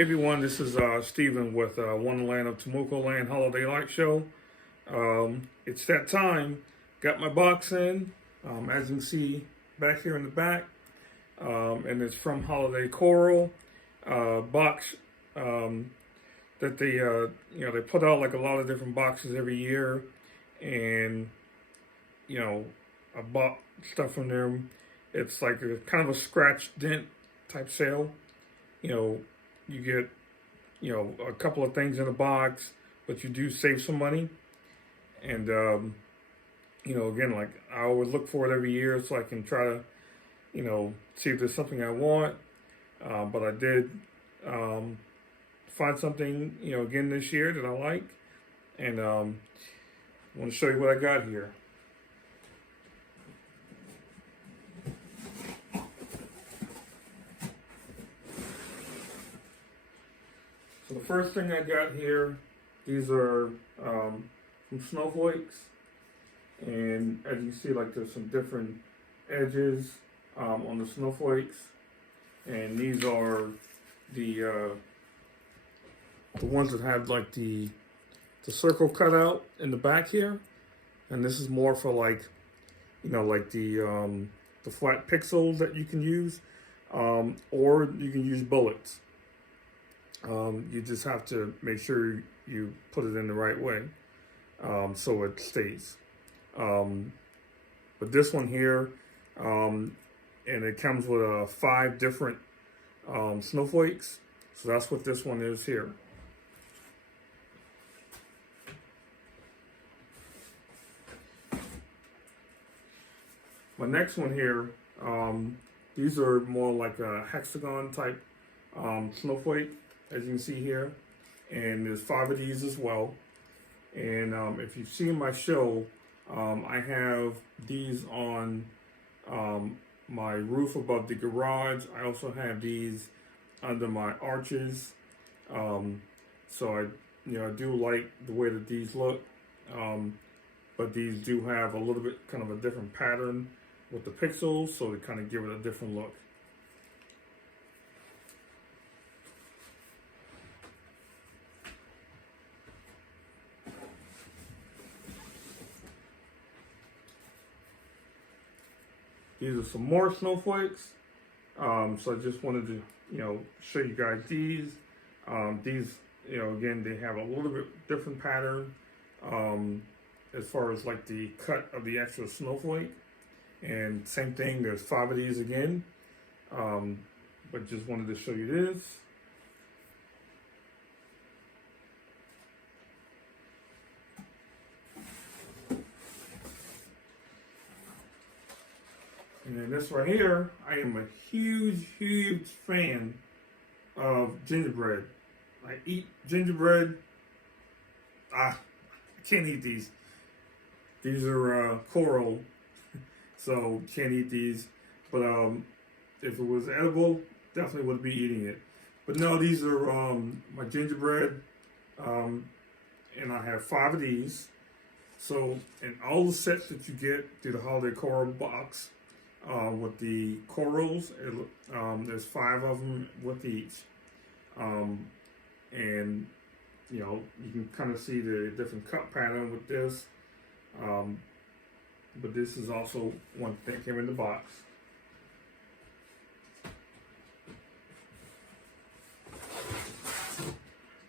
Hey everyone, this is Stephen with Wonderland of Temuco Land Holiday Light Show. It's that time. Got my box in, as you can see back here in the back, and it's from Holiday Coro box that they put out like a lot of different boxes every year, and I bought stuff from them. It's like a kind of a scratch dent type sale. You get, a couple of things in a box, but you do save some money. And, again, like I always look for it every year so I can try to, see if there's something I want. But I did find something, again this year that I like. And I want to show you what I got here. So the first thing I got here, these are some snowflakes, and as you see, like there's some different edges on the snowflakes, and these are the ones that have like the circle cut out in the back here, and this is more for like like the flat pixels that you can use, or you can use bullets. You just have to make sure you put it in the right way so it stays. But this one here, and it comes with 5 different snowflakes. So that's what this one is here. My next one here, these are more like a hexagon type snowflake, as you can see here, and there's 5 of these as well. And if you've seen my show, I have these on my roof above the garage. I also have these under my arches. So I do like the way that these look, but these do have a little bit kind of a different pattern with the pixels, so they kind of give it a different look. These are some more snowflakes. So I just wanted to, show you guys these. These, again, they have a little bit different pattern as far as like the cut of the actual snowflake. And same thing, there's 5 of these again. But just wanted to show you this. And then this right here, I am a huge fan of gingerbread. I eat gingerbread. I can't eat these. These are Coro, so can't eat these. But if it was edible, definitely would be eating it. But no, these are my gingerbread, and I have 5 of these. So in all the sets that you get through the Holiday Coro box, with the corals, there's 5 of them with each, and you can kind of see the different cut pattern with this, but this is also one that came in the box.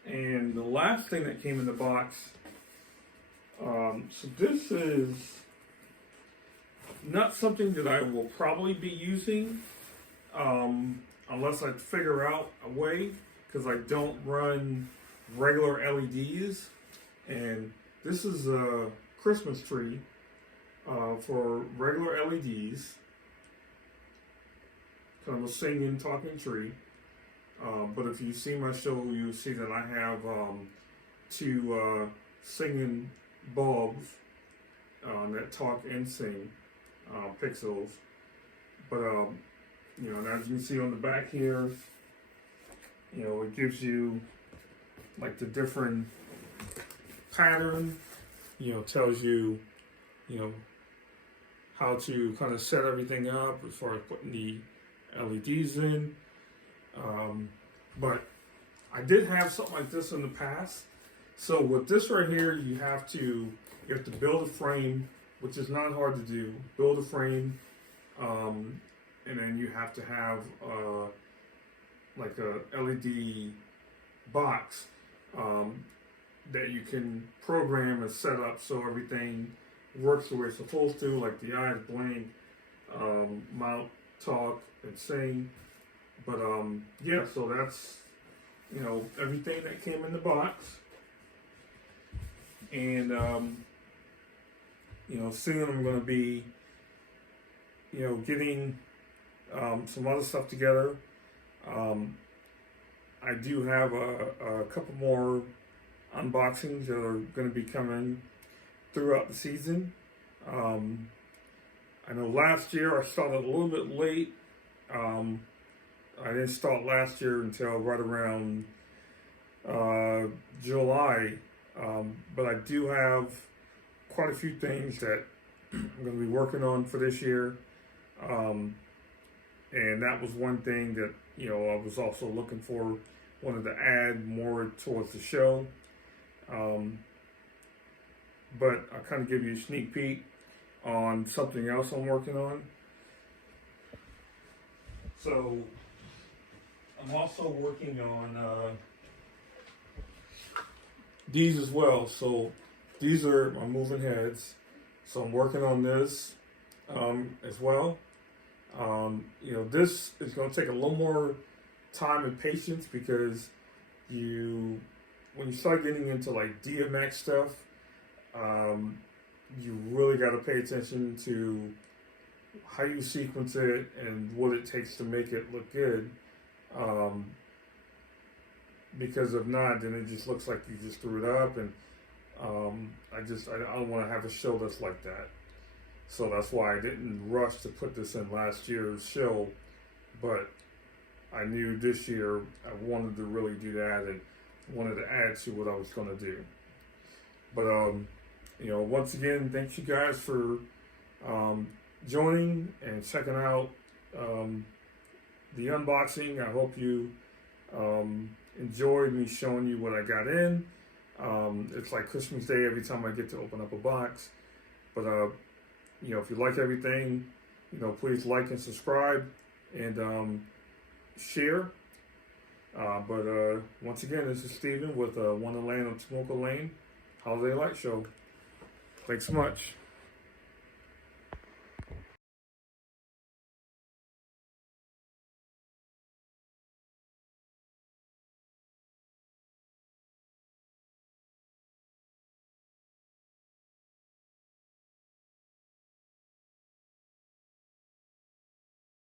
And the last thing that came in the box, so this is not something that I will probably be using unless I figure out a way, because I don't run regular LEDs. And this is a Christmas tree for regular LEDs, kind of a singing, talking tree. But if you see my show, you'll see that I have 2 singing bulbs that talk and sing. Pixels, but and as you can see on the back here, it gives you like the different pattern, tells you, how to kind of set everything up as far as putting the LEDs in. But I did have something like this in the past. So with this right here, you have to build a frame, which is not hard to do. Build a frame, and then you have to have like a LED box that you can program and set up so everything works the way it's supposed to, like the eyes blink, mount, talk, and sing. But yeah, so that's everything that came in the box. And soon I'm going to be getting some other stuff together. I do have a couple more unboxings that are going to be coming throughout the season. I know last year I started a little bit late. I didn't start last year until right around July, but I do have quite a few things that I'm going to be working on for this year, and that was one thing that I was also looking for, wanted to add more towards the show, but I'll kind of give you a sneak peek on something else I'm working on. So I'm also working on these as well. So these are my moving heads. So I'm working on this as well. This is going to take a little more time and patience because when you start getting into like DMX stuff, you really got to pay attention to how you sequence it and what it takes to make it look good. Because if not, then it just looks like you just threw it up, and I don't want to have a show that's like that. So that's why I didn't rush to put this in last year's show, but I knew this year I wanted to really do that and wanted to add to what I was going to do. But once again, thank you guys for joining and checking out the unboxing. I hope you enjoyed me showing you what I got in. It's like Christmas Day every time I get to open up a box. But if you like everything, please like and subscribe and share. But once again, this is Steven with Wonderland of Tomoko Lane Holiday Light Show. Thanks so much.